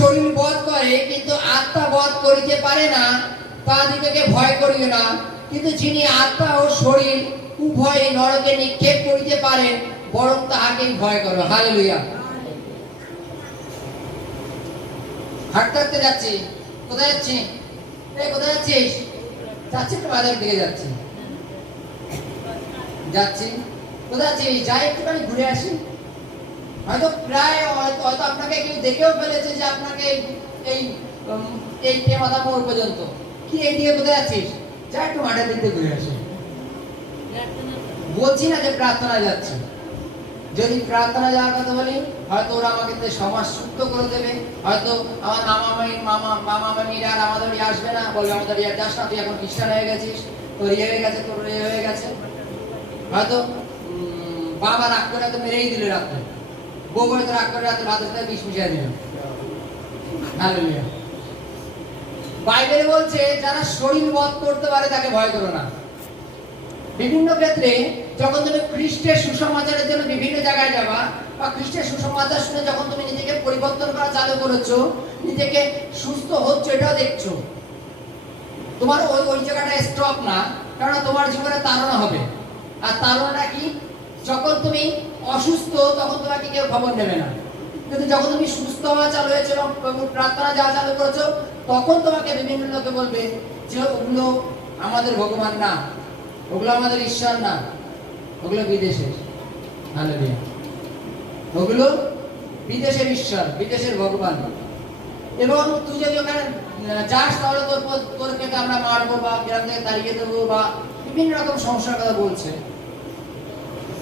শরীর বধ করে কিন্তু আত্মা বধ করিতে পারে না, তাদিগকে ভয় করিও না। কিন্তু যিনি আত্মা ও শরীর উভয় নরকে নিক্ষেপ করিতে পারেন, বরং তাহাকেই ভয় করো। হালেলুয়া। হাঁটতে হাঁটতে যাচ্ছি। কোথায় যাচ্ছি? কোথায় যাচ্ছিস? যাচ্ছি তো বাজারের দিকে যাচ্ছি। কোথায় যাচ্ছিস? যাই একটুখানি ঘুরে আসি। হয়তো হয়তো আপনাকে কেউ দেখেও ফেলেছে যে আপনাকে এই মাথা মোড় পর্যন্ত। কি এইদিকে কোথায় যাচ্ছিস? যা একটু মাঠের দিকে ঘুরে আসি। বলছি না যে প্রার্থনা যাচ্ছি। যদি প্রার্থনা যাওয়ার কথা বলি, হয়তো ওরা আমাকে সমাজ সুস্থ করে দেবে। হয়তো আমার মামামিরা আর আমাদের বাড়ি আসবে না, বলবে আমাদের বাড়ি যাস না, তুই এখন খ্রিস্টান হয়ে গেছিস, তোর হয়ে গেছে, তোর হয়ে গেছে। হয়তো বাবা রাগ করে তো মেরেই দিল রাত্রে, বউ করে তো রাগ করে রাত্রে ভাতের বিষ মিশিয়ে দিল। হালেলুয়া। বাইবেল বলছে যারা শরীর বধ করতে পারে তাকে ভয় করো না। বিভিন্ন ক্ষেত্রে যখন তুমি খ্রিস্টের সুসমাচারের জন্য বিভিন্ন জায়গায় যাবা, বা খ্রিস্টের সুসমাচার শুনে যখন তুমি নিজেকে পরিবর্তন করা চালু করেছো, নিজেকে সুস্থ হচ্ছে, এটাও দেখছো, তোমার ওই জায়গাটা স্টপ না, কারণ তোমার জীবনে তাড়না হবে। আর তাড়নাটা কি? যখন তুমি অসুস্থ তখন তোমাকে কেউ খবর নেবে না, কিন্তু যখন তুমি সুস্থ হওয়া চালু হয়েছে এবং প্রার্থনা যাওয়া চালু করেছো, তখন তোমাকে বিভিন্ন লোকে বলবে যে ওগুলো আমাদের ভগবান না, ওগুলো আমাদের ঈশ্বর না, ওগুলো বিদেশের। হালেলুয়া। ওগুলো বিদেশের ঈশ্বর, বিদেশের ভগবান। এবং তুই যদি ওখানে যাস তাহলে তোরকে আমরা মারবো বা গ্রাম থেকে তাড়িয়ে দেবো বা বিভিন্ন রকম সমস্যার কথা বলছে।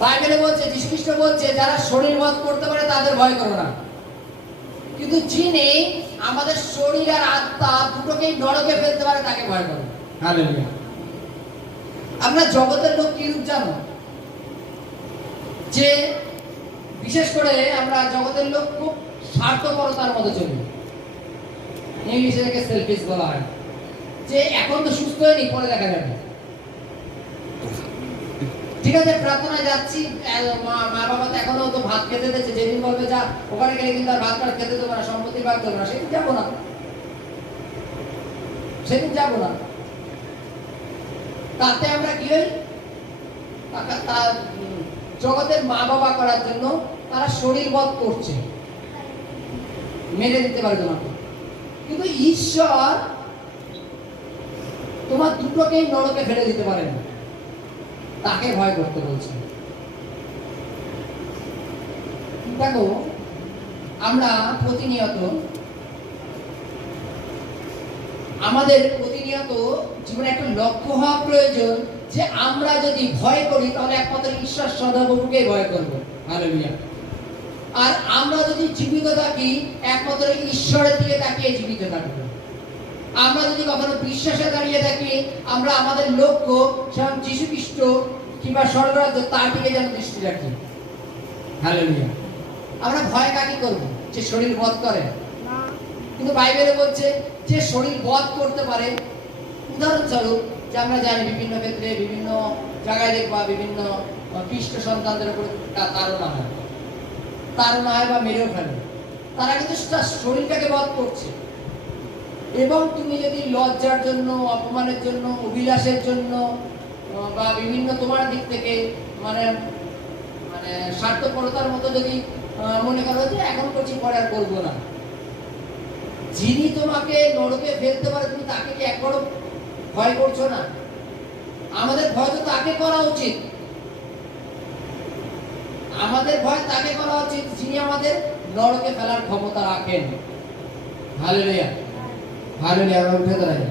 বাইবেলে বলছে, যীশু খ্রিস্ট বলছে যারা শরীর বধ করতে পারে তাদের ভয় করো না, কিন্তু যিনি আমাদের শরীর আর আত্মা দুটোকেই নরকে ফেলতে পারে তাকে ভয় করো। হালেলুয়া। আমরা জগতের লোক কিরূপ জানো? যে বিশেষ করে আমরা জগতের লোক খুব স্বার্থপরতার মধ্যে চলি। ইংলিশে এটাকে সেলফিশ বলা হয়, যে এখন তো সুস্থ হয়নি, পরে দেখা যাবে। ঠিক আছে, প্রার্থনায় যাচ্ছি, মা বাবা তো এখনো তো ভাত খেতে দিচ্ছে, যেদিন বলবে যা ওখানে গেলে কিন্তু আর ভাত খেতে দেবো না, সম্পত্তি ভাগ দেবো না, সেদিন যাবো না, সেদিন যাবো না। তাতে আমরা কি হই? জগতের মা বাবা করার জন্য তারা শরীর বধ করছে, মেরে দিতে পারে তোমাকে, কিন্তু ঈশ্বর তোমার দুটোকেই নরকে ফেলে দিতে পারে না, তাকে ভয় করতে বলছে। দেখো, আমরা প্রতিনিয়ত আমাদের জীবনে একটা লক্ষ্য হওয়া প্রয়োজন যে আমরা যদি ভয় করি তাহলে একমাত্র ঈশ্বর সদাপ্রভুকে ভয় করবো। হালেলুয়া। আর আমরা যদি জীবিত থাকি একমাত্র ঈশ্বরের দিকে তাকিয়ে জীবিত থাকবো। আমরা যদি কখনো বিশ্বাসে দাঁড়িয়ে থাকি, আমরা আমাদের লক্ষ্য স্বয়ং যীশু খ্রিস্ট কিংবা স্বর্গরাজ্য, তার দিকে যেন দৃষ্টি রাখি। হালেলুয়া। আমরা ভয় কাকে করবো? যে শরীর বধ করে। কিন্তু বাইবেলে বলছে যে শরীর বধ করতে পারে। উদাহরণস্বরূপ, যে আমরা জানি বিভিন্ন ক্ষেত্রে বিভিন্ন জায়গায় দেখবা বিভিন্ন খ্রিস্ট সন্তানদের উপরে তাড়না হয় বা মেরেও ফেলে। তারা কিন্তু শরীরটাকে বধ করছে। এবং তুমি যদি লজ্জার জন্য, অপমানের জন্য, অভিলাষের জন্য বা বিভিন্ন তোমার দিক থেকে মানে মানে স্বার্থপরতার মতো যদি মনে করো যে এখন করছি পরে আর করবো না, যিনি তোমাকে নরকে ফেলতে পারে তুমি তাকে কি একবারও ভয় করছো না? আমাদের ভয় তো তাকে করা উচিত, আমাদের ভয় তাকে করা উচিত যিনি আমাদের নরকে ফেলার ক্ষমতা রাখেন। হালেলুয়া। হালেলুয়া। উঠে দাঁড়াই।